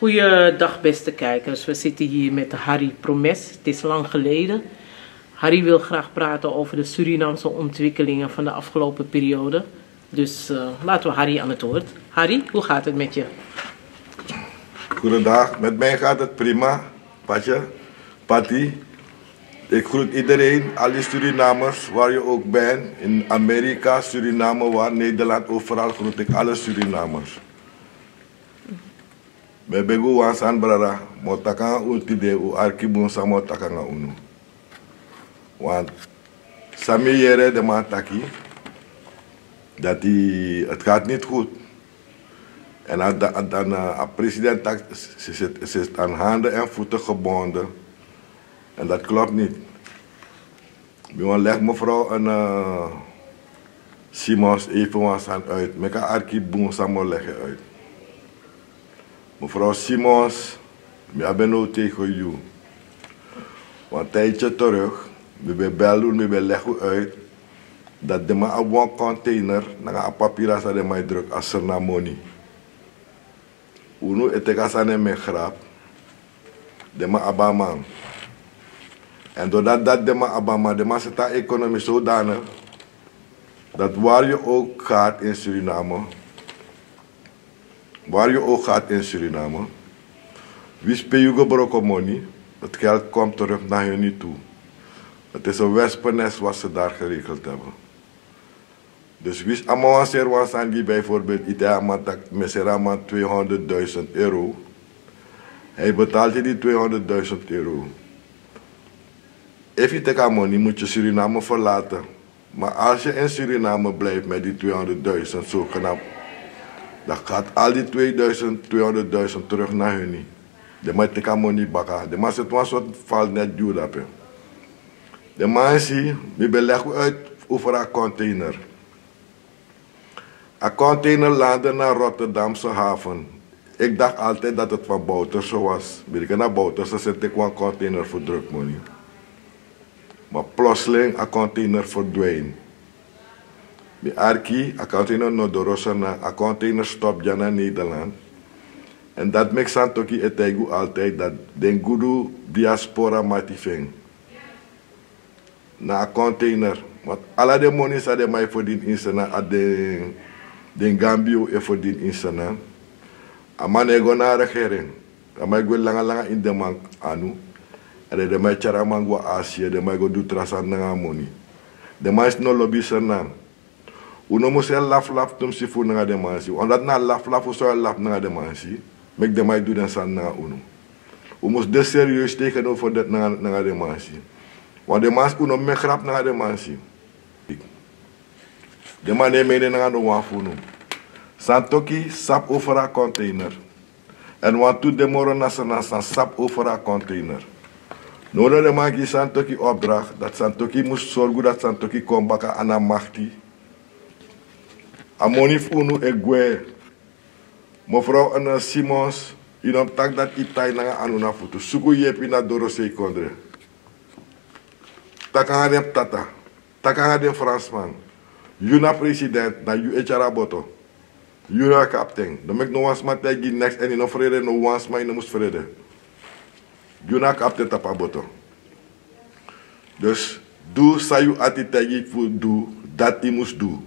Goeiedag beste kijkers, we zitten hier met Harry Promes. Het is lang geleden. Harry wil graag praten over de Surinaamse ontwikkelingen van de afgelopen periode. Dus laten we Harry aan het woord. Harry, hoe gaat het met je? Goedendag, met mij gaat het prima. Patje, Patty. Ik groet iedereen, alle Surinamers, waar je ook bent. In Amerika, Suriname, waar Nederland, overal groet ik alle Surinamers. Me begu wansan brada, motaka ultide u arkibun sa motaka nga unu. Want Sami Jere de Mataki, dat het gaat niet goed. En dan president ze is aan handen en voeten gebonden. En dat klopt niet. Ik leg mevrouw een Simons even wansan uit. Ik ga arkibun sa mo leggen uit. Mevrouw Simons, ik ben nu tegen u. Want een tijdje terug, ik leg u uit dat de man op een container, naar een papier dat de man druk als er naar money. Unu etekasane me grap, de man abaman. En doordat dat de man abaman, de man zit aan economie zodanig, dat waar je ook gaat in Suriname, wie speelt je gebroken money, het geld komt terug naar je niet toe. Het is een wespennest wat ze daar geregeld hebben. Dus wie allemaal was aan bijvoorbeeld Meseraman 200.000 euro. Hij betaalt je die 200.000 euro. If je take money moet je Suriname verlaten. Maar als je in Suriname blijft met die 200.000 zogenaamd, dan gaat al die 200.000 terug naar hun. De man take money bakken. De man zit een soort val net duur dat. De man zie, we beleggen uit over een container. Een container landde naar Rotterdamse haven. Ik dacht altijd dat het van Bouterse was. Ben ik naar Bouterse zet ik een container voor drukmoney. Maar plotseling een container verdween. Bij Arki, een container naar de Rossana, een container stopt naar Nederland. En dat maakt Santoki etegu altijd dat den goede diaspora matifeng. Na een container. Want alle de monies dat mij verdienen in Sana, den Gambio e verdienen in Sana. Aman ego naar de regering. Amai go langa in de man anu. En de mij charaman go Azië, de mij go do trasan na money. De mij is no lobby Sana. Uno moet zeggen laf tum si fu na de mansi. Omdat na laf of zo laf na de mansi. Mek de mij do den san na uno. We moest de serieus tegenover dat na de mansi. Want de mans uno me grap na de mansi. De man neemt mee naar de wafunu. Santoki sap over een container. En want toe de morgen na sap over een container. Nodig de man die Santoki opdracht dat Santoki moest zorgen dat Santoki komt bakken aan een machti. Amonif unu egwe. Mevrouw en Simons, je nam tak dat itai na anuna foto. Suku yepi na dorose kondre. Takanga de tata. Takanga de Fransman. Juna president na u echaraboto. Juna captain. Dan mek no wans ma tegi next en no vrede no wans ma no mus vrede. Juna captain tapaboto. Dus doe sayu ati tegi fu do dat i mus do.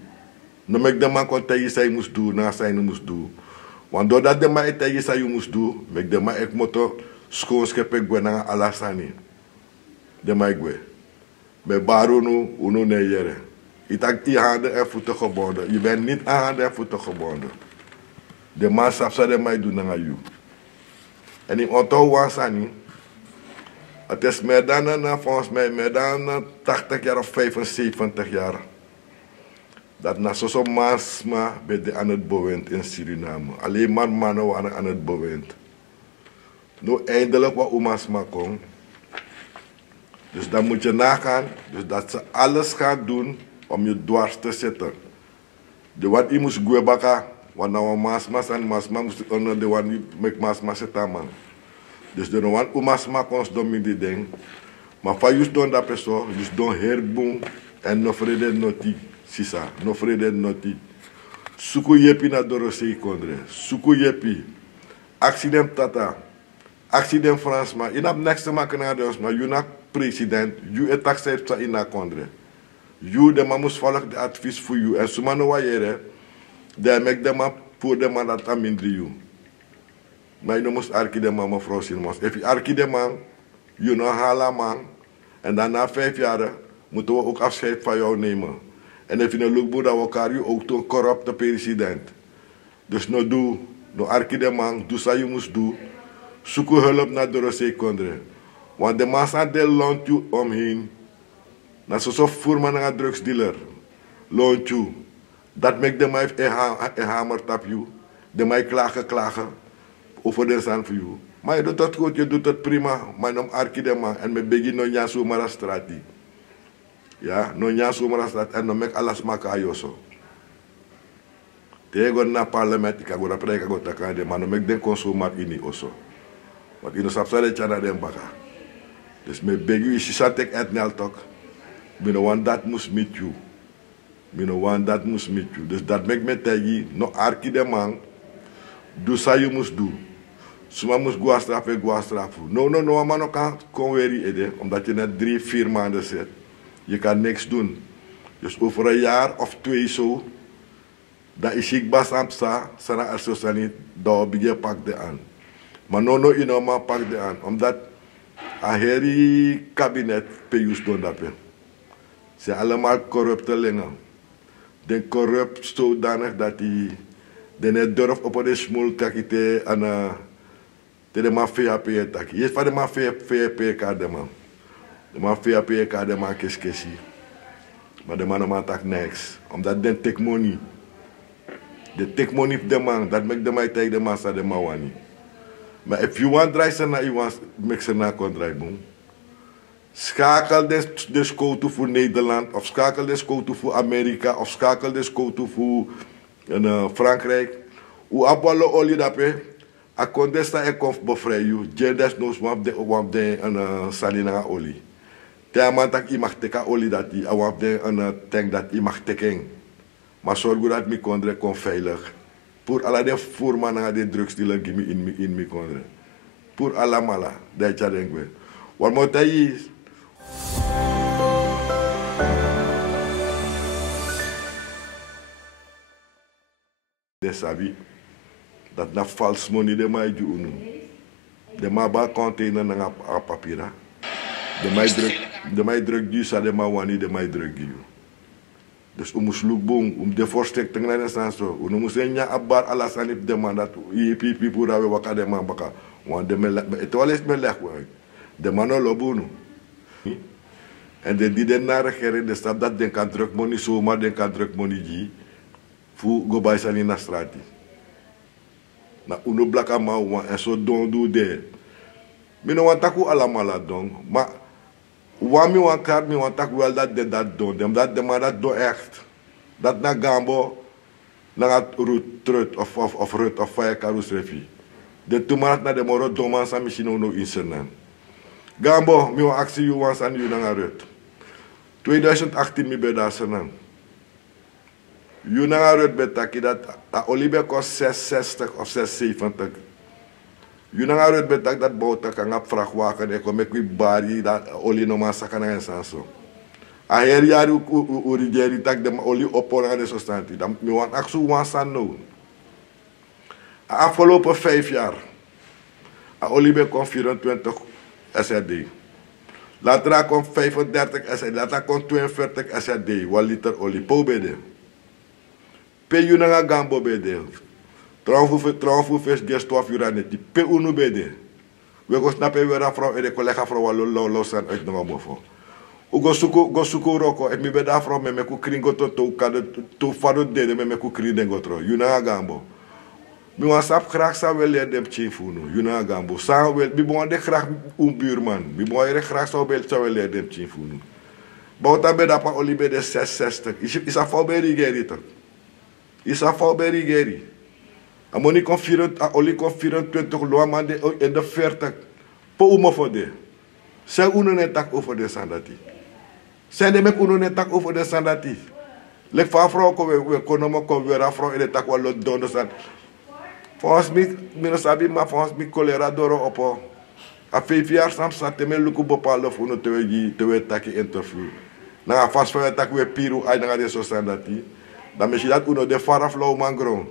No mek de man kon tegi say mus do na say no mus do. Want doordat de man tegi sayu mus do, mek de man ek moto schoonschepe gwe na alasani. De man gwe. Me baru nu unu ne yere. Itak i handen en voeten gebonden. Je bent niet aan handen en voeten gebonden. De man sapsa de mij doen naar jou. En in ontou wansani. Het is meer dan volgens mij meer dan 80 jaar of 75 jaar. Dat na zo'n maasma ben aan het bewind in Suriname. Alleen maar mannen waren aan het bewind. Nu eindelijk wat umasma komt. Dus dan moet je nagaan. Dus dat ze alles gaan doen om je dwars te zetten. De wat je moest gwebaka, want nou masmas en masma moest onder de wat met masma zetten man. Dus de wat masma komt door die ding. Maar van je doen dat persoon, dus doen herboom en no vrede noti sisa, no vrede noti. Suku yepi na dorose kondre, suku yepi. accident tata, accident France, maar in het next te maken naar de ons, maar je na president, je het accept sa in na kondre. Je de man moest volgen de advies voor je en suma no wajere, de mek de man voor de man dat amindri je. Maar je moest arki de man mevrouw Sinmos. If je arki de man, je no hala man, en dan na 5 jaar moeten we ook afscheid van jou nemen. En if je no look boe dat we elkaar je ook een corrupte president. Dus no doe, no arki de man, doe sa je moest doen. Zoek hulp naar de Rosé-Kondre. Want de massa de loont je omheen. Dat is zo voerman naar een drugsdealer. Loont je. Dat maakt de mij een hamer tap je. De mij klagen. Over de zand voor je. Maar je doet het goed, je doet het prima. Maar dan arki de man. En me begin no nja zomaar a strati. Ja, no nja zomaar a strati. En dan mek alles maken a yoso. Tegen na parlement, ik ga go preken go takande. Maar dan mek den consumer ini oso. Want in de sapsade chana den baka. Dus me beg you, if you take et nel talk, me no want that must meet you. Me no want that must meet you. Dus dat make me tell you, no arki de man, do sa you must do. Suma must go astrafu. No, man no kan konweri ede, omdat je net 3-4 maanden zit. Je kan niks doen. Dus over een jaar of 2 zo, dat is ik bas amsa, sana arsosani, dat begin pak de aan. Maar no man pak de aan, omdat een heri kabinet peus doen dat. Ze zijn allemaal corruptelingen. De corrupt zodanig dat die net durf op de smul takite aan de mafia tak. Je van de mafia ka de man. De mafia ka de man keskesi. Maar de man tak niks. Omdat de take money. De take money de man, dat make de man take de massa de man wani. Maar if you want dry sana, you want make sana kon dry boom. Schakel de scout voor Nederland, of schakel de scout voor Amerika, of schakel de scout voor Frankrijk. Hoe abalo olie dape, a condesta e konf befrij you, jendes nos wap de salina olie. Te amantak I mag teka olie dat I, a wap de tank dat I mag teken. Maar zorg dat mi kondre kon veilig. Pour alla de voorman na de drugsdealer gimi in mi kondre. Pour alla mala, de chadengwe. Wat moet hij de sabi dat na false money de mai ju unu. De ma ba container na papira. De mai drug ju sa de ma wani de mai drug ju. Dus moest look de voorstek ten na sanso. Moest nya abar ala sanip de man dat pipi pura we waka de man baka. Want de me het alles me leg we. De man no lobunu. En die den na regering de stap dat den kan drug money so maar den kan drug money ji. Fu go by sani na strati. Na uno blaka ma wan en so don do de. Mi no want taku ala mala don, maar wami wan kaart mi want taku wel dat de dat don, dem dat de man dat do echt. Dat na gambo na gat rut of rut of fire karus refi. De tumarat na de moro doman sa machine no insernan. Gambo mi wan actie you wan san you na rut. 2018 mi be daar senan. Je naar het betaki dat olibe kost 660 of 670. Je naar het betaki dat bouwt kan op vrachtwagen en kom ik bari dat olie no maar sakana en sanso. Aher jari urigeri tak de olie opporen de sostanti. Dan mi want aksu wan san no. Afgelopen 5 jaar. Olibe kon 24 SRD. Later kon 35 SRD. Later kon 42 SRD. 1 liter olie. Pobede. Pe yu na gambo bede. Trouwens vers gest 12 uur aan het. Pe unu bede. We go snappen weer een vrouw en de collega vrouw lo san uit nog mofo. U go suko roko et mi beda vrouw me ku kringo to kade to fado de me ku kringo tro. Yu na gambo. Mi wan sap graag sa wel leer dem chinfunu. Yu na gambo. Sa wel bi bon de graag buurman. Bi bon graag sa wel leer dem chinfunu. Bouta beda pa olibe de 660. Is a fo beri geri toch. Is a fo beri geri. A moni kon 24 loa mande in de 40. Po umo voor de. Zij uno net tak over de sandati. Zij de mek uno net tak over de sandati. Lek fa vrouw ko we konomo ko we ra vrouw in de tak wa lot don san. Volgens mij, ik sabi, maar volgens mij cholera door op. A 5 jaar soms zat me lukken bepaalde voor een twee takje interview. Na vast van het tak we piru ay na de so sandati. Dan misschien dat uno de faraf low mangro.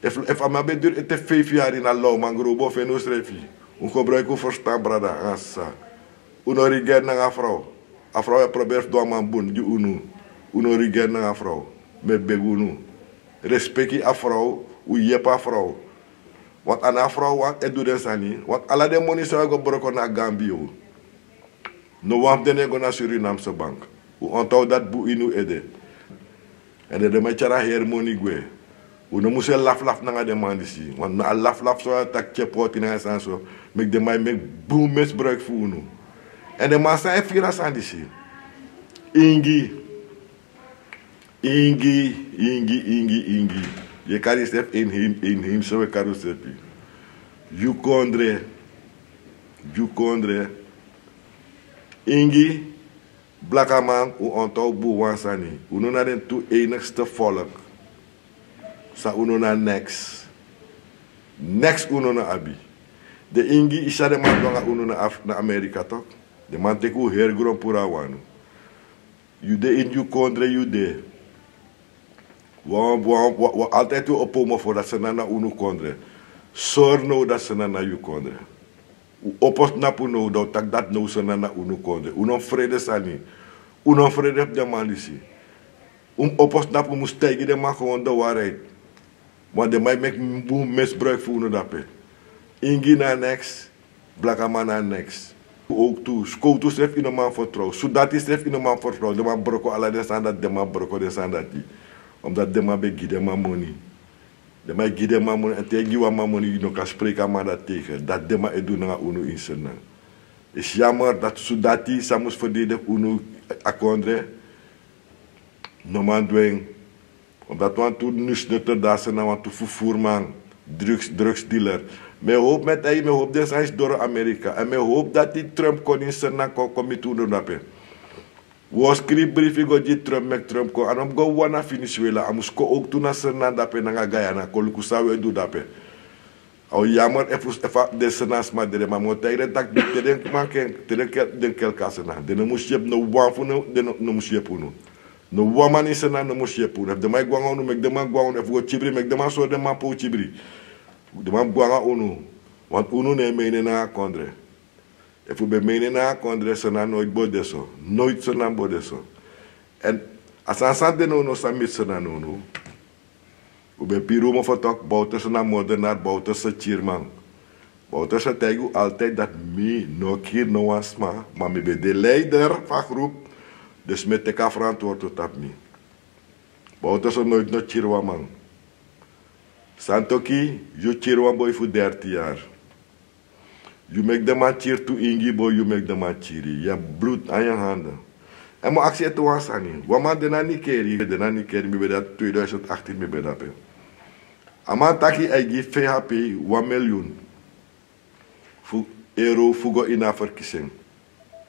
If ama bedur ete 5 jaar in a low mangro bo feno strefi. Un gebruik u verstaan brada asa. Uno rigen na vrouw. A vrouw e probeert do man bun di unu. Uno rigen na vrouw. Me begunu. Respecti a vrouw, u yepa vrouw. Want aan een vrouw wat het doet sani, want alle de money zou gebroken naar Gambio. No want de nego naar Surinamse bank. U onthoudt dat boe inu ede. En de mechara her money gwe. U no moest laf naar de man disi. Want na laf zo tak chepot in huis en zo. Mek de mij mek boe misbruik voor unu. En de man zei vira san disi. Ingi. Je kan je step in hem zo we kan stepi. You kondre. Ingi blakaman u ontou bu wansani. Uno na den tu enigste volk. Sa uno na next. Next uno na abi. De ingi isa de man donga uno na Amerika toch? De man teku hergron pura wanu. You de in you kondre you de. We altijd weer opkomen voor dat ze naar unu kondre. Zorg nou dat ze naar u kondre. U oppost napu nou dat nou ze naar unu kondre. Uno vrede sani. Uno vrede heb de man disi. Oppost napu moest tegen de man gewoon de waarheid. Want de mij maakt misbruik voor unu dape. Ingi na next. Blakaman na next. Ook toe. Skoutu schrijft in een man vertrouwen. Sudati schrijft in een man vertrouwen. De man broko alle de standaard. De man broko de standaard die. Omdat de man begint maar money. De man giet maar money en tegen je maar money je kan spreken maar dat tegen. Dat de man het doen naar uno in zijn. Het is jammer dat Sudati samus verdedigen uno akondre. No man dwing. Omdat we toen nu snutter daar zijn want toen vervoerman, drugsdealer. Mijn hoop met hij, mijn hoop dat hij is door Amerika. En mijn hoop dat die Trump kon in zijn komen toen dat. Was script brief go di Trump mek Trump ko anam go wana Venezuela amus ko ook toen na Senna dape na Guyana ko luku sawe do dape au jammer efa de Senas ma de ma mo tayre tak de den manken de den kel kasena de no mushep no wan fu no de no mushep no woman is na no mushep de mai gwango no mek de ma gwango ef go chibri mek de ma so de ma po chibri de ma gwango unu want unu ne mene na kondre. E fu be mene na kondre sena nooit bodeso. Nooit sena bodeso. En as aan de no samit sena no. U be piru mo fotok bouter sena modenaar bouter se chirman. Bouter se tegu altijd dat mi no kier no asma. Maar mi be de leider van groep. Dus met teka verantwoord tot op mi. Bouter se nooit no chirwa man. Santoki, you chirwa boy fu 30 jaar. You make the man cheer to Ingi, boy, you make the man cheer. Je hebt bloed aan je handen. En mijn actie te was aan je. Wat de nani keri, mi bij dat 2018 mi bij dat. Ama taki egi VHP 1 miljoen euro fugo in een verkiezing.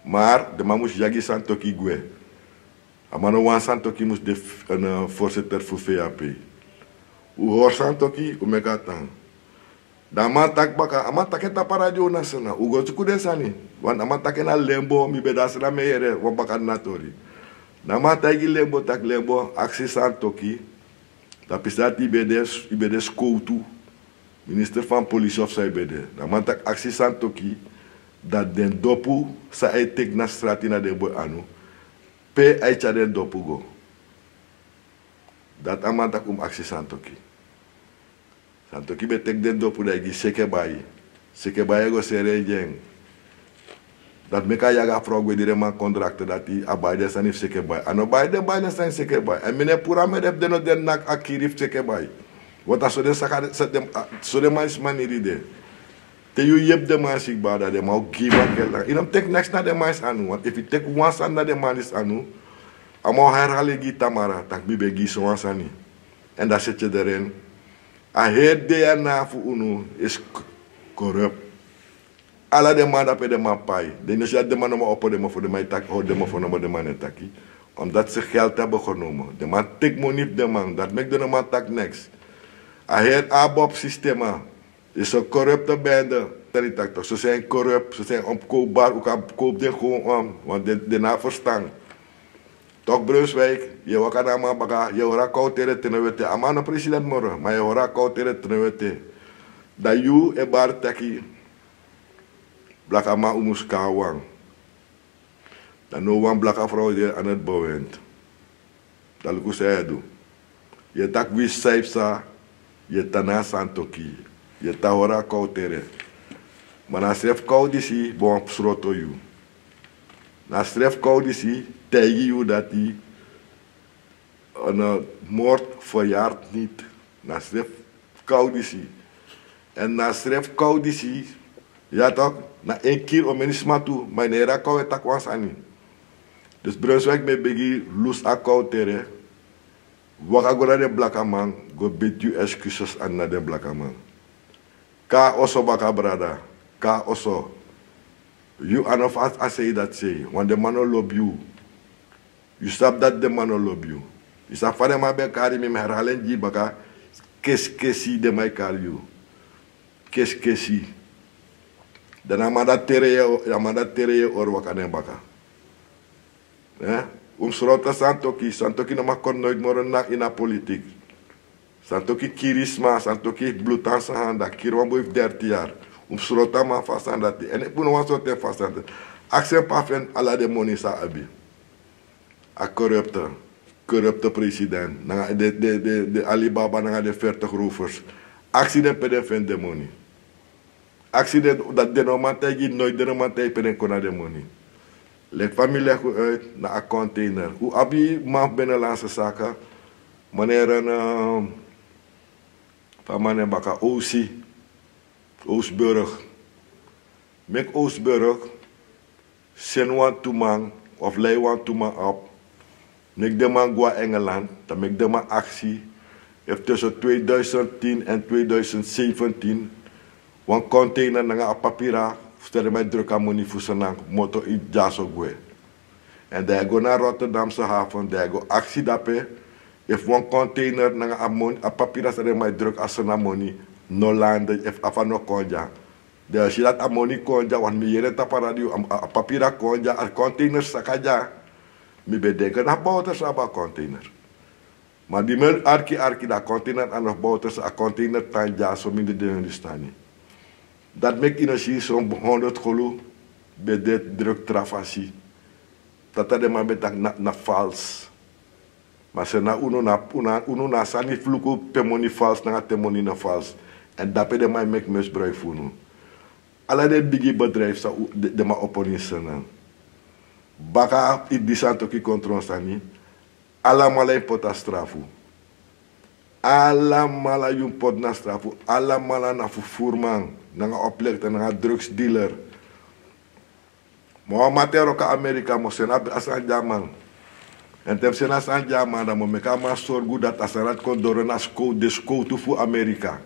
Maar de man moest jagi santoki gwe. Ama no wan santoki moest de voorzitter voor VHP. U hoor santoki, u megatang. Da matak baka amatak eta paradio nasana ugo tukude sani wan amatak na lembo mi bedasna meyere wan baka natori na matagi lembo tak lembo aksi santoki da pisati ibedes koutu minister van politie of sai bede na matak aksi santoki dat den dopu sa etek na stratina de bo anu pe aicha den dopu go dat amatak aksi santoki Santoki betek den dopu da igi sekebayi. Sekebayi go sere jeng. Dat meka yaga frogwe dire man contracte dat i abayde sanif sekebayi. Ano bayde san sekebayi. En mene pura medep deno den nak akirif sekebayi. Wata so den sakade so den man ismaniri de. Te yu yep de man sik bada de mau giva kelda. Inam tek next na de man is anu. Want if you take one san na de man is anu. Amo herhale gi tamara. Tak bibe gi so one sani. En daar zit je erin. A het DNA voor unu is corrupt. Alla de man dat de man pai. De is de man op de man voor de man tak, de man voor de man taki. Omdat ze geld hebben genomen. De man tik money de man. Dat maakt de man tak niks. A het abob systeem. is een corrupte bende. Ze zijn corrupt, ze zijn omkoopbaar, ook koop dit gewoon om, want dit na verstaan. Toch Brunswijk, je wakker naar mijn baga, je hoort koutere tenewete. Amano president morgen, maar je hoort koutere tenewete. Dat you e bar taki, blakama umus kawang. Dat no one blaka vrouw die aan het bouwen. Dat lukt ze doen. Je tak wist saipsa, je tana santoki, je ta hora koutere. Maar na stref koudisi, bon sroto you. Na stref koudisi, tegen you dat die een moord verjaart niet. Na stref koudisi. En na stref koudisi, ja toch, na 1 keer om menisma toe, maar nera kou het takwans ani. Dus Brunswijk me begi lus a koutere. Waka go na de blaka man, go bid you excuses aan na de blaka man. Ka oso baka brada, ka oso. You are of us, I say that say, when the man love you, you stop that the man love you. You stop for them abe kari me herhalen ji baka, qu'est-ce si de mai kari you. Qu'est-ce si. Dan amada tereye or wakane baka. Srota Santoki no ma kon nooit meer in de politiek. Santoki kirisma, Santoki bloedans handa, kirwan boef 30 jaar. Srota ma vast aan dat. En ik moet nog wat soort vast aan dat. Accent pafen ala de monisa abi. A corrupte president. De Alibaba na de 40 rovers. Actie de peden de money. Actie dat de nomantegi nooit de nomantegi peden kona de money. Lek familie uit naar een container. Hoe abi man binnenlandse zaken, wanneer een van meneer Baka Oostburg. Mek Oostburg, sen want to man of lei want to man op. Mek de man gwa Engeland, dan mek de man actie. Heeft tussen 2010 en 2017 een container naar een papira. Stel mij druk aan money voor zijn motor in Jasogwe. En daar go naar Rotterdamse haven, daar go actie dape. If one container naar een papier stel mij druk als zijn money, no landen, if afan no konja. Dus als je dat aan money konja, want me jere taparadio, een papier konja, een container sakaja. Me bedenken naar bouters aan container. Maar die men arki dat container aan nog bouters, een container tanja, zo minder dingen staan. Dat maakt energie zo'n 100 gulu bij dit druk trafasi. Dat de man betak na vals. Maar ze na uno na sani fluku temoni vals na temoni na vals. En dat de man make misbruik van. Alle de bigi bedrijf sa de man opponisten. Baka i disanto ki kontrol sani. Alla mala impota strafu. Alla mala yung pot na strafu. Alla mala na furman. Na nga oplegter, na nga drugsdealer. Mo matero ka Amerika mo senabi asan jaman. En tem sena asan jaman da mo meka ma sorgu dat asarat kondoro na sko tu fu Amerika.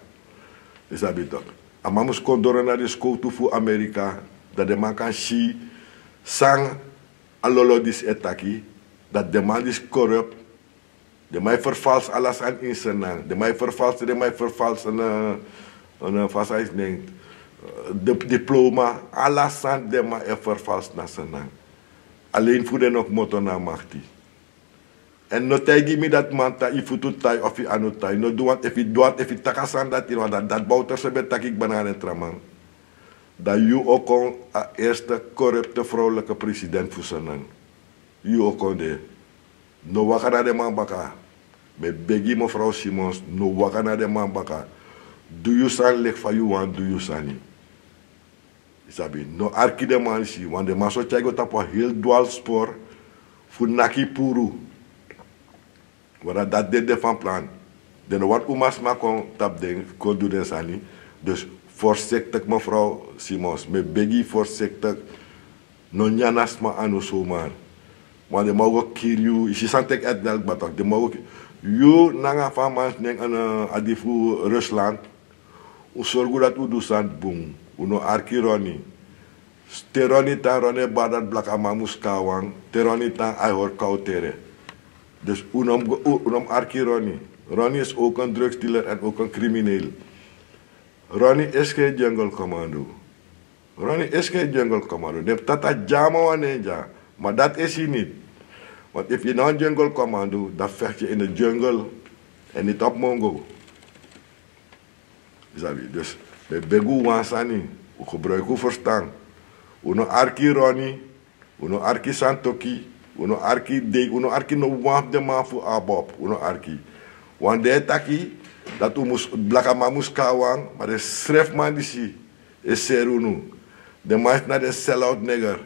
Isabi tok. Amamus kondoro na sko tu fu Amerika dat de man kan si sang alolo dis etaki dat de man is corrupt. De man vervals alles aan insenang. De man vervals een vast denkt. De diploma, alles aan de man vervals na senang. Alleen voor de nog motor na machti. En no tegi mi dat man ta ifutu tai of i anu tai. No duant if i takasan dat in dat bouter se betakik bananen traman. Dat you ook een eerste corrupte vrouwelijke president voor senang. You ook on de. No wakana de man baka. Me begi mevrouw Simons, no wakana de man baka. Do you san lek for you want do you sani? Isabi, no arki de man si, want de man so chago tapo heel dual spoor fu naki puru. Wara dat de van plan. Den wat umas ma kon tap den kon do den sani. Dus voorzichtig mevrouw Simons, me begi voorzichtig no nyanas ma anu soman. Want de mogen kill you, is santek et del batak, de mogen you nanga famas neng adifu Rusland. Usorgu dat udusan bung, uno arkironi. Teronita rone badat blak amamus kawang, teronita ayhor kautere. Dus unom arkironi. Ronnie is ook een drugsdealer en ook een crimineel. Ronnie is geen jungle commando. Ronnie is geen jungle commando. De tata jama wanneer, maar dat is hij niet. Want als je nou een jungle commando, dan vecht je in de jungle en niet op Mongo. Dus bij Begu Wansani, we gebruiken verstand. We no arki Ronnie, we no arki Santoki, we no arki Dek, we no arki no wamp de man voor Abob, we no arki. Want de taki, dat we moest blakama moest kawang, maar de schrijfman die zie, is serunu. De man is naar de sell-out nigger.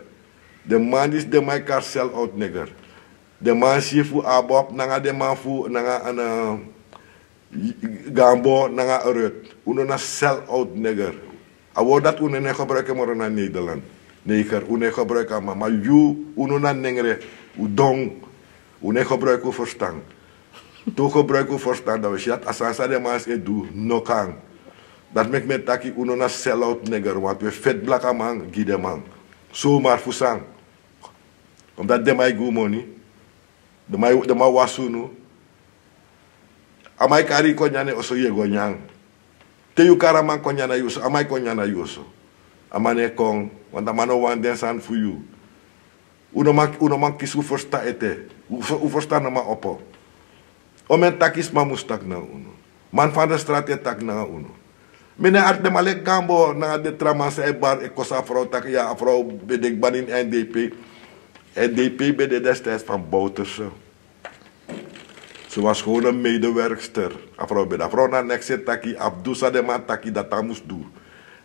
De man is de man kar sell-out nigger. De man zie voor Abob, nanga de man voor, nanga een Gambo, nanga Rut. Uno na sell-out nigger. Awo dat uno ne gebruiken maar naar Nederland. Neger, uno gebruiken maar you, uno na nengre, udong, uno gebruiken verstand. Toen gebruiken verstand dat we shit, als aan de maas het doen, no kan. Dat maakt me taki uno na sell-out nigger, want we vet blaka man, gide man. Zomaar fusang. Omdat de mij goed money, de mij wasunu. Amai kari konyane oso ye gonyang. Te yu karaman konyana yuso, amai konyana yuso. Amane kong, want amano wan densan for you. Uno man kisu versta ete. U versta na ma opo. Omen takis ma mustak na uno. Man van de straat tak na uno. Mene art de malek gambo na de tramase e bar e kosa vrouw tak ja vrouw bedek banin NDP. NDP bij de destijds van Bouterse. Ze was gewoon een medewerkster. Afro na nekse taki, Abdusa de man taki dat hij moest doen.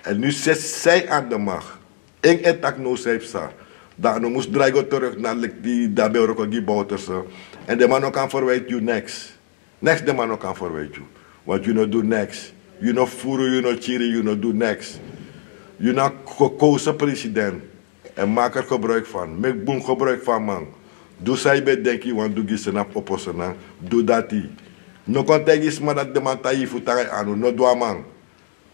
En nu zit zij aan de macht. Ik en tak no zeepsa. Dan moest dreigen terug naar die daarbij ook die Bouterse. En de man ook kan verwijten you next. Next de man ook kan verwijten you. Want you no do next. You no furu, you no chiri, you no do next. You no gekozen president. En maak er gebruik van. Maak boem gebruik van man. Doe zij bij denken, want doe je snap oppossen. Doe dat die. No contact is maar dat de man taai voetare aan. No doa man.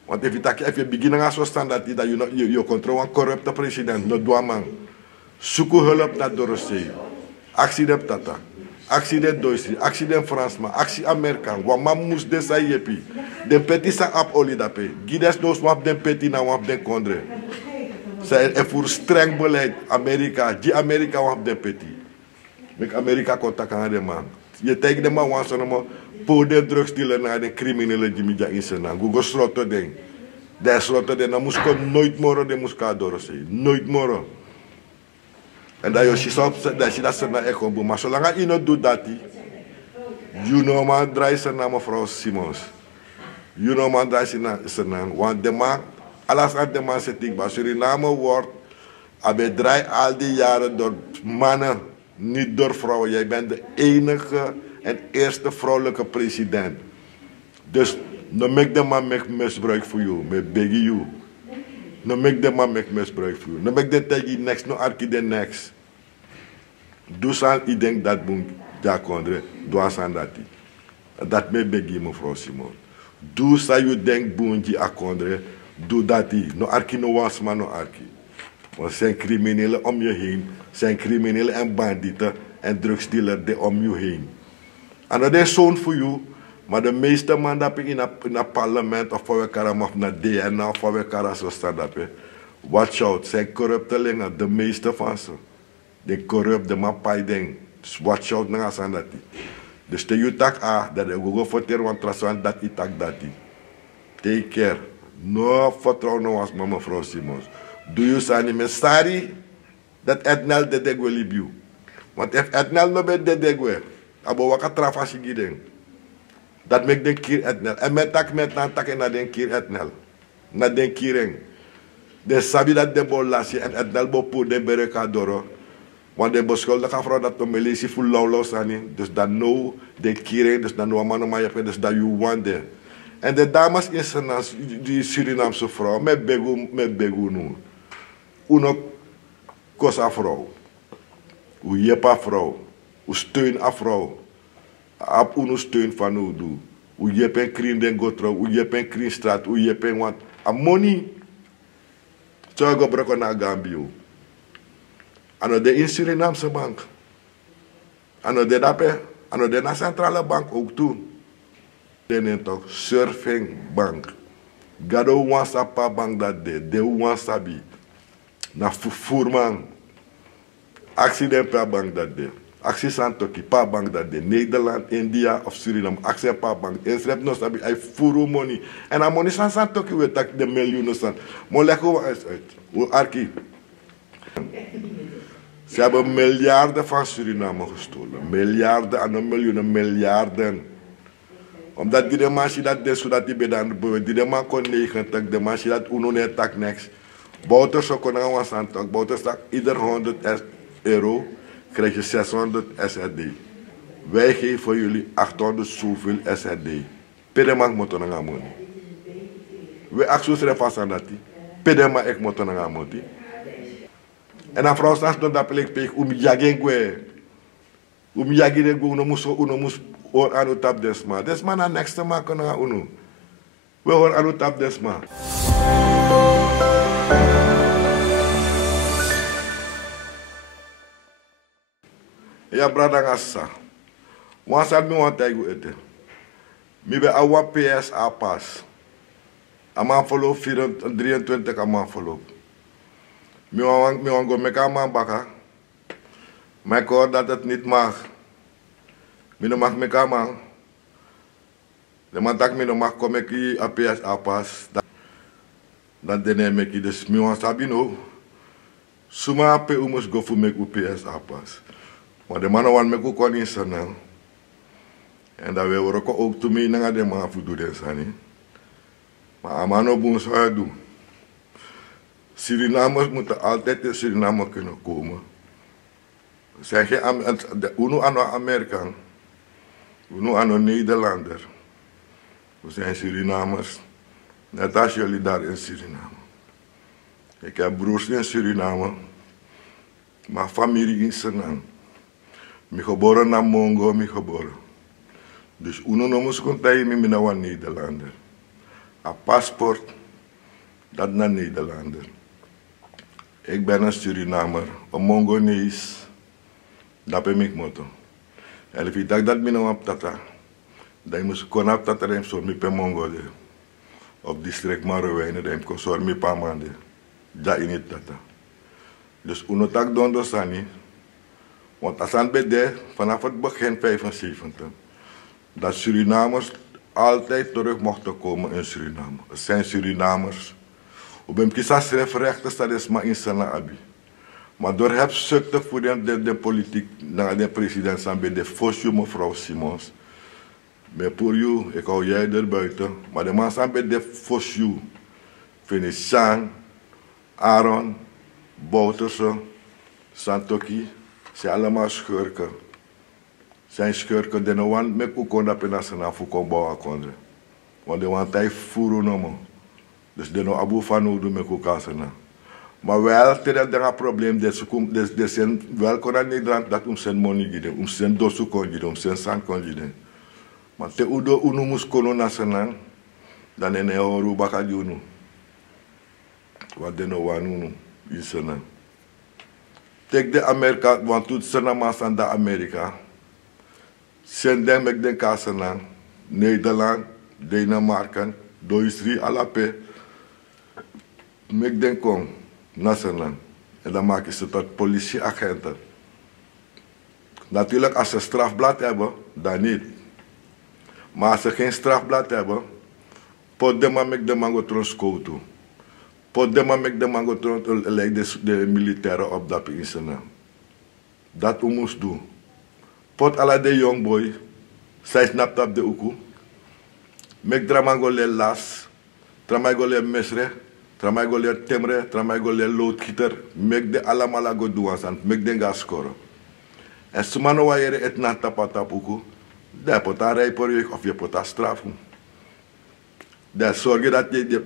Want if je begint aan zo staan dat je controle een corrupte president. No doa man. Zoek hulp naar Dorosee. Actie de tata. Actie de Duitsers. Actie de Fransman. Actie Amerikaan. Want man moest de zij jepi. De petit sa ap oli dape. Gides nos wap den petit na wap den kondre. Zij voor streng beleid. Amerika. Die Amerika wap den petit. Met Amerika contact aan de man. Je tegen de man was er voor de drugsdealer naar de criminele Jimmy in zijn naam. Google slotte ding. De slotte ding. Dan moest ik nooit meer de moest doorzien. Nooit meer. En dat je ziet dat ze naar echo boem. Maar zolang je niet doet dat, you know man draait zijn naam mevrouw Simons. You know man draait zijn naam. Want de man, alles aan de man zit ik bij Suriname wordt. Abe draait al die jaren door mannen. Niet door vrouwen. Jij bent de enige en eerste vrouwelijke president. Dus, no make the man make misbruik voor jou. Me beg you. No make the man make misbruik voor jou. No make the tegi next. No arki de next. Dus aan, ik denk dat boem jakondre. Doe aan dat. Dat me beg you, mevrouw Simon. Dus aan je denk boem die akondre. Doe dat. No arki no was man no arki. Want zijn criminelen om je heen. Zijn criminelen en bandieten en drugsdealers om je heen. En dat is zo'n voor jou. Maar de meeste man in het parlement of voor elkaar of naar DNA of voor elkaar zo staan dat we. Watch out, zijn corruptelingen, de meeste van ze. De corrupt, de mapai ding. Dus watch out naar zijn dat. Dus de je tak dat de Google voor want traswan dat die tak dat die. Take care. No vertrouwen was mevrouw Simons. Doe je sani met sari dat Ednel de degwe libiu. Want if Ednel no be de degwe, abo waka trafasi giden. Dat make den kier Ednel. En met tak met na tak na den kier Ednel. Na den kiering. De sabi dat de bol lasje en Ednel bo po de bereka doro. Want de beschuldigen vrouw dat to melisi full lauw sani. Dus dan no de kiering, dus dan no mano maar dus dat you want there. En de dames in Senas, die Surinaamse vrouw, met begu nu. Uno kosa vrouw. U jepa vrouw. U steun a vrouw. Ap uno steun van u doe. U jepen krin den gotro. U jepen krin straat. U jepen wat. A money. Zo go broko na Gambio. Ano de in Surinaamse bank. Ano de dape. Ano de na centrale bank ook toe. Den toch surfing bank. Gado wansa pa bang dat de wansa bi. Na furman. Actie den pa bang dat de. Actie santoki pa bang dat de. Nederland, India of Suriname. Actie pa bang. En ze hebben nog sabi. Hij furu money. En aan money santoki we tak de miljoenen san. Maar leg hoe uit. Hoe arki. Ze hebben miljarden van Suriname gestolen. Miljarden en een miljoen miljarden. Omdat die de man dat deed zodat die bedan die de man kon 90, de man dat uno net tak niks. Bouter zo kon aan santok. Bouter stak ieder 100 euro krijg je 600 SRD. Wij geven voor jullie 800 zoveel SRD. Pedema moet er gaan money. We accepteren vast aan dat. Pedema ik moet er gaan money. En dan vrouw straks dat plek jaging kwe. Jaging kwe uno moest hoor aan het tap desma. Desma na next ma kunnen uno. We hoor aan het tap desma. Ja brada ngasa. Wansa mi want taigu ete. Mi be awa PSA pas. Ama follow 23 ama follow. Mi want go meka man baka. Maar ik hoor dat het niet mag. Mi no mag meka man. De man tak mi no mag kom ik a PSA pas. Dat dene meki dus mi want sabi no. Suma pe umus go fu mek u PSA pas. Maar de mannen want meku kon in sana. En dat we worden ook toe mee naar de man voor doen sani. Maar amano boen zou doen. Surinamers moeten altijd in Suriname kunnen komen. Zeg je uno aan Amerikaan, uno aan Nederlander. We zijn Surinamers, net als jullie daar in Suriname. Ik heb broers in Suriname, maar familie in Suriname. Ik ben geboren naar Mongo, ik ben geboren. Dus uno no moest kontaien met een Nederlander. Een paspoort, dat naar Nederlander. Ik ben een Surinamer, een Mongonees. Dat ben ik moto. En als ik dat ben op tata, dan moest ik kon op tata rem zo met Mongole. Op district Marowijnen, dan kon zo met paar maanden. Dat in het tata. Dus uno tak dondo sani. Want als aan bede, vanaf het begin 75, dat Surinamers altijd terug mochten komen in Suriname. Het zijn Surinamers. Op een kies rechten dat is maar in Sana Abi. Maar door het sukte voor de politiek naar de president Sambe de Fosju mevrouw Simons. Maar voor jou, ik hou jij er buiten. Maar de man Sambe de Fosju, Finishan, Aaron, Bouterse, Santoki, zijn allemaal schurken. Zijn schurken, de want met u kon dat penasena voor kon bouwen konden. Want de want hij voeren nomo. Dus de no abu van u doen met u kasena. Maar wel, terwijl er een probleem is, de zijn wel kon Nederland dat zijn money gieden, zijn dosu kon gieden, zijn zand kon gieden. Maar te udo unu mus kono nasena, dan en horu baka di unu. Wat de no wan unu, isena. Tek de Amerika, want toen ze na masan da Amerika. Zijn den met den kasena, Nederland, Denemarken, Duitsland, alape. Met den kom, nationaal. En dan maken ze tot politieagenten. Natuurlijk, als ze strafblad hebben, dan niet. Maar als ze geen strafblad hebben, pot de man met de mango transkoto. Pot de man met de mango de militairen op dat insena. Dat u moest doen. Pot ala de young boy, zij snapt op de uku. Mek dramango le las, dramango le mesre, dramango le temre, dramango le loodgieter. Mek de alamala go duansan, mek de gas scoren. En sumano wa yere et na tapatap uku, de pota rijper je of je pota straffen. De zorgen dat je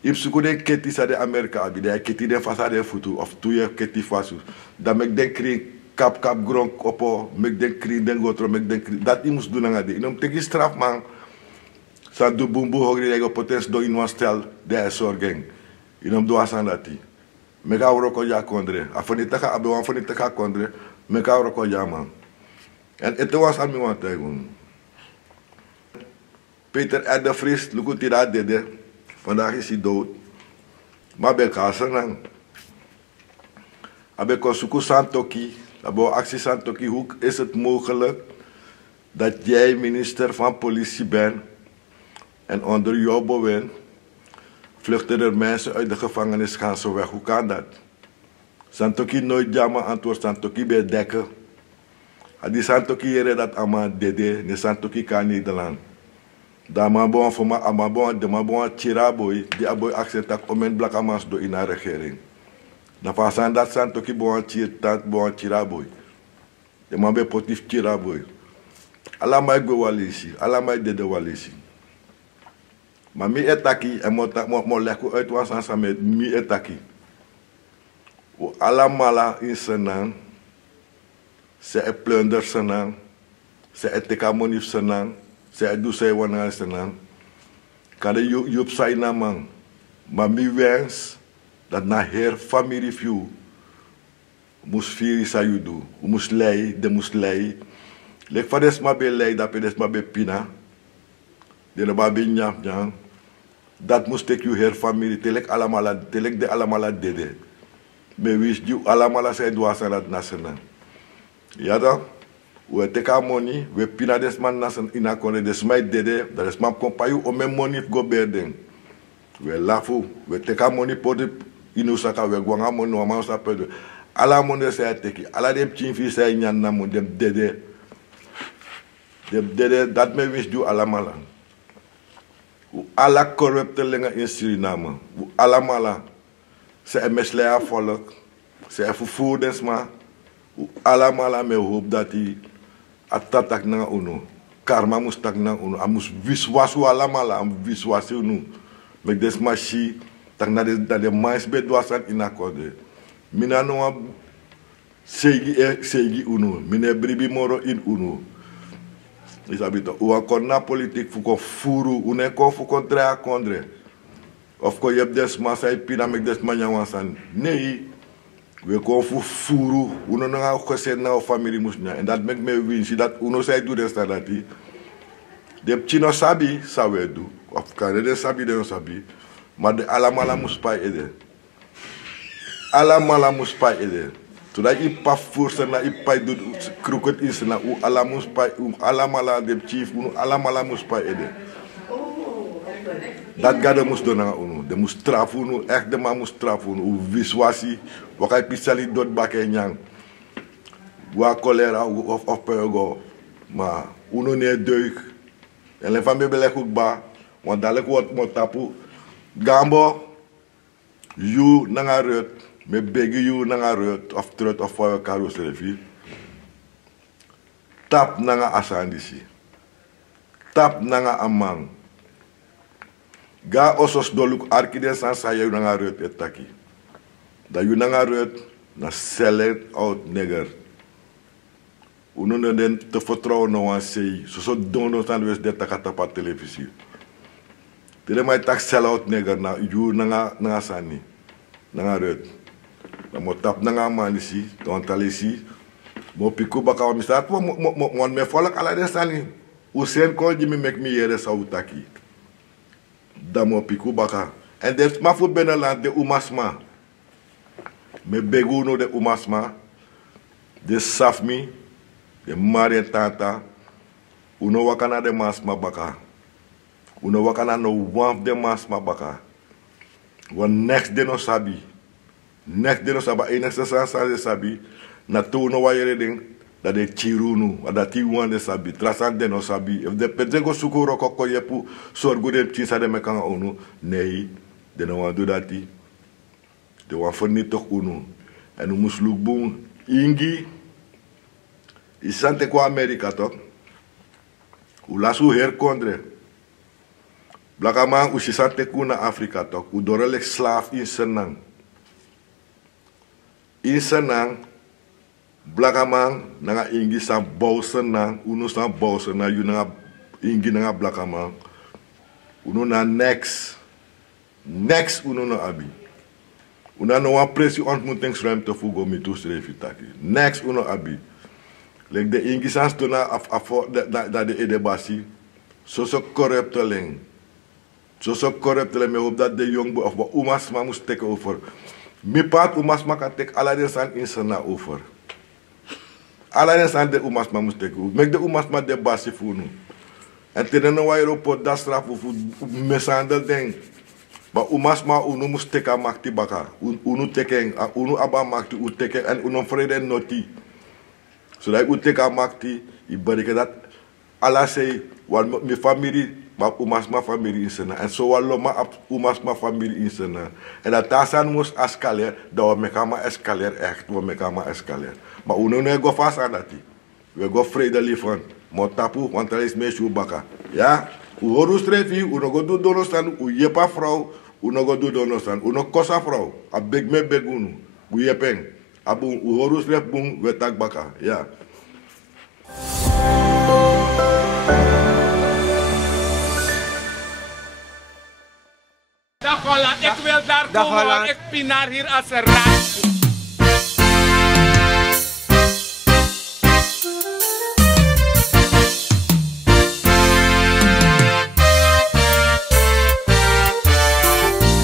im suku den keti sa de Amerika abi, de keti den fasa de futu of tu je keti fasu. Dan mek den kring kap gronk opo, mek den kring den gotro, mek den kring. Dat imus doen nga de. Inom teki straf man. Sa du bumbu hogri lego potens do in stel de zorgen. Inom do asan dati. Meka uroko ja kondre. Afonitaka abe wan fonitaka kondre. Meka uroko ja man. En ete was aan mi wan taigun. Peter R. de Vries, lukuti dat dede. Vandaag is hij dood. Maar bij Kasenang. Abe Kosuku Santoki. Abe actie Santoki. Hoe is het mogelijk dat jij minister van politie bent en onder jouw bewind vluchten er mensen uit de gevangenis gaan zo weg? Hoe kan dat? Santoki nooit jammer antwoord. Santoki bij dekken. Die Santoki hier dat allemaal dede. De Santoki kan Nederland. Da mabon voor amabon de mabon chiraboy die aboy accepta comment blakamas do in de regering. Na fasan dat Santoki bon chirat bon chiraboy. De mabe potif chiraboy. Ala mai go walisi, ala mai de walisi. Maar mi etaki en mo leko uit was aan met mi etaki. O ala mala in senang. Se e plunder senang. Se e tekamonif senang. Se doe zij wanneer ze dan. Kan je op zijn naam. Maar mi wens dat na her familie view moest vier zijn doen. Moest lei, de moest lei. Lek van des maar bij lei, dat is maar bij pina. De maar bij njam. Dat moest ik je her familie. Telek de allemaal dede. Me wist je allemaal zijn dwaas aan het nationaal. Ja dan. We take our money, we pina des man nasan inakone des mai dede, dat is man kompayu o men money go berding. We lafu, we take our money podi inusaka, we gwanga money wa man sa pedo. Ala money say teki, ala dem chinfi say nyan na mo dem dede. Dem dede, dat me wish du ala mala. U ala corrupte lenga in Suriname. U ala mala. Se meslea volk, se fufu des ma. U ala mala me hoop dat hij atatak na uno. Karma mustak na uno. Amus viswasu ala mala, am viswasi uno. Mek des machi, tak na de mais bedwasan inakode. Mina no segi uno. Mine bribi moro in uno. Isabito, u akon na politik fuko furu, une ko fuko drea kondre. Of ko yep des masai pina mek des manyawansan. Nee. We komen voor furu, uno na gezet na familie musnya, en dat maakt me win. Zie dat uno zij doet dat dat die. De chino sabi sawe do, of kan de sabi de sabi, maar de alamala muspai ede. Alamala muspai ede. Zodat je pa forse na je pa doet kroket is na u alamuspai, alamala de chief, uno alamala muspai ede. Dat gade moest doen aan uno. De moest straffen uno, echt de man moest straffen uno. Viswasi, wakai pisali dood bakken nyang. Wa cholera of pergo. Maar uno ne deuk. En le famille belek ook ba. Want dadelijk wordt mo tapu. Gambo, you nanga reut. Me begi you nanga reut. Of trut of voor elkaar uselefi. Tap nanga asandisi. Tap nanga amang. Ga osos doluk arkide san sa yu nanga reut etaki. Da yu nanga reut na select out nigger. Uno no den te vertrouwen no wan sei. So dono san wes de takata pa televisie. Tele mai tak sell out nigger na yu nanga sani. Nanga reut. Na mo tap nanga manisi, don talisi. Mo piku baka wa misat mo me folak ala de sani. Usen ko jimi mek mi yere sa utaki. Damo piku baka. En des ma fu beneland de umasma. Me beguno de umasma. De safmi. De mare tata. Uno wakana de masma baka. Uno wakana no wamp de masma baka. Wan next de no sabi. Next de no sabi. Next de sa sabi. Na to no wa yere ding. Dat de chirunu, dat die wande sabi, trasan de no sabi. If de pedego sukuro koko yepu, sorgu de chisa de mekanga unu, nee, de no wan do dati. De wan fornitok unu. En u mus look boom, ingi, isante kwa Amerika toch? U lasu her kondre. Blakaman u sisante kuna Afrika toch? U dorelek slaaf in Senang. In Senang, Blakaman nanga ingi san bousen na uno san bousen na yu nanga ingi nanga blakaman uno na next uno na abi uno no wan presi ontmoetingsruimte fugo mi toeschrijvitaki next uno abi like de ingi san stona af da de edebasi so corrupteling Zo corrupt, ik hoop dat de jong of wat oma's maar moest tekenen over. Mi paat oma's maar kan tekenen alles aan in zijn over. Alles aan de oma's maar moest tekenen. Mek de oma's maar de basis voelen. En tegen een aeroport dat straf of mishandel ding. Maar oma's maar uno moest tekenen maakt die baka. Uno tekenen, uno abba maakt die u tekenen en uno vrede noti. Zodat u tekenen maakt die, ik bedoel dat alles zei, want mijn familie maar umas ma familie in zijn en zo wel maar umas ma familie in zijn en dat tasan moest escaleren dat we mekama escaleren echt we mekama escaleren maar uno no go vast aan dat we go vrede liever maar tapu want er is meer baka ja u horu strefi uno go do donostan u jepa vrouw uno go do donostan uno kosa vrouw a beg me begunu u jepeng abu u horu stref bung we tak baka ja. Dag Holland, ik wil daar komen, want ik pinaar hier als een raad.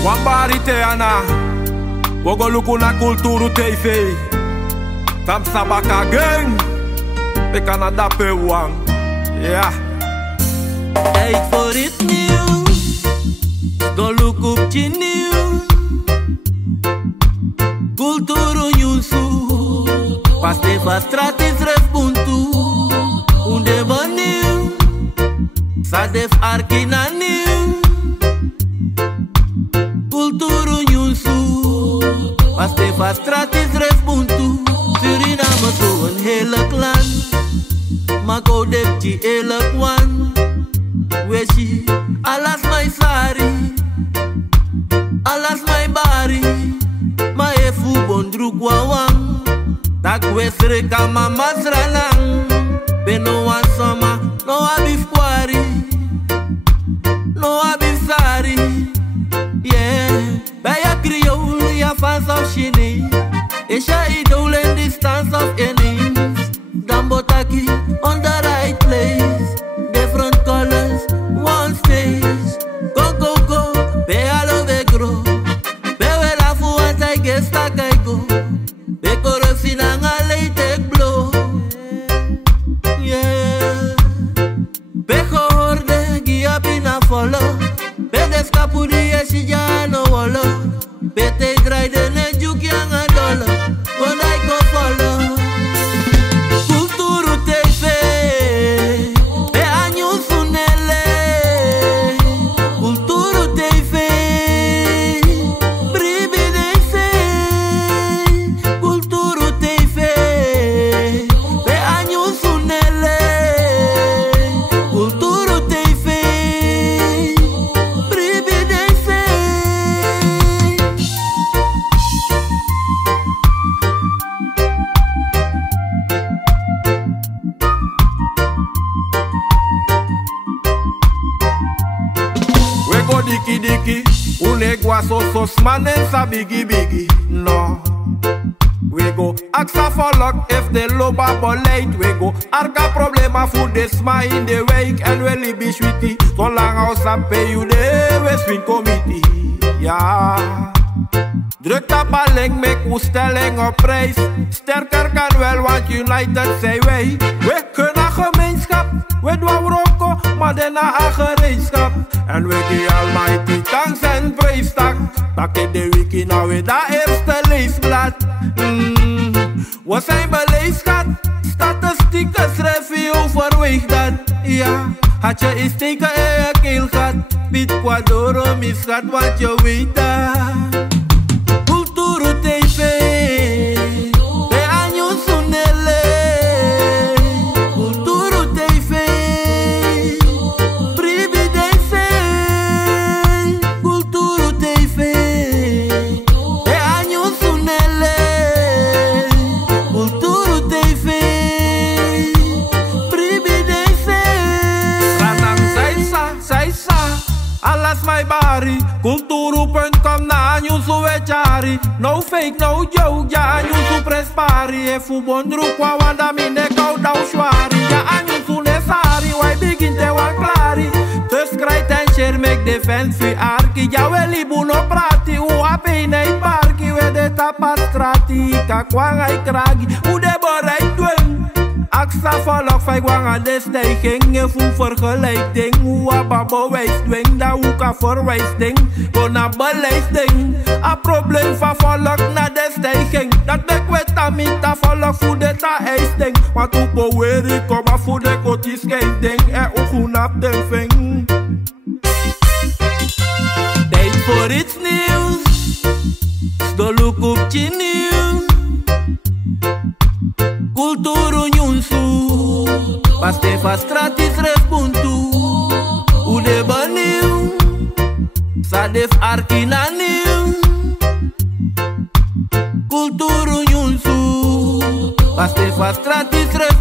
Wambari Teana, wogo luku na Kulturu TV. Tam sabaka gang, we Canada pe wang, ja. Tijd voor het nieuws, go look up the news. Kulturu nyusu, paste va stratis refbuntu. Unde baniu, sadef arkina nieuw. Kulturu nyusu, paste va stratis refbuntu. Suriname zo een hele clan, maar go dep die hele kwan. Weshi, alas my sari, alas my bari, ma efu bondru kwawang. Tak wesre kama masranang, beno wan soma, no abif kwari, no abif sari. Yeah, baya kriyo ya fans of shini, esha idol in distance of enemies. Dambotaki on the right place, different colors. One stage, go go go, be alo be grow, be we la fu want I guess that I go, be korosi na ngale take blow, yeah. Be horde gia pina follow, be descapudi e ya no wolo, be te dry de ne juki anga dollar, when I go follow. Kulturu TV, be anyu sunele. Diki diki, unegwa sos manen sa bigi bigi, no. We go aksa for luck if the loba boleit. We go arka problema voor de sma in de week. En we libi sweetie, so lang als aan pay you de Westwin committee, ja. Druk dat balling, make uw stelling op prijs. Sterker kan wel, want united zijn wij. We kunnen gemeenschap, we doen roko, maar daarna een gereedschap. En we geven almighty thanks en prijs tak. Tak in de wiki nou weer dat eerste leesblad. We zijn beleefd, schat. Statistieken schrijf je overweeg dat. Ja, had je eens steken in je keel gehad. Piet Quadoro misgaat, want je weet dat. Kulturu TV, be anyu sunele. Kulturu TV, prividence. Kulturu TV, be anyu sunele. Kulturu TV, prividence. Ranang saisa, alas my bari. Kulturu.com na anyu suwechari. No fake, no joke, ja anyu su prespari. E fu bondru kwa wanda mine kau dau shwari. Ja anyu su nesari, wai begin te wan klari. Dus krijt en share make defense fi arki. Ja weli buno prati, u ape nei parki. We de tapastrati, kakwanga kragi. U de borai dweng. Aksa volk vijf wangen de stijging. Voel vergelijking. Hoe ababo wijs dwing. Da hoeka voorwijs ding. Gona beleiding. A probleem van volk na de stijging. Dat bek wet amita volk voor de ta eis ding. Want hoe power ik kom af voor de koties geen ding. Ogen op de ving. Tijd voor iets nieuws. Sto look op je nieuws. Cultura Nyunsu, Pastefa stratis respontu. Ude baniu, Sadef arkina niu. Cultura Nyunsu, Pastefa stratis respontu.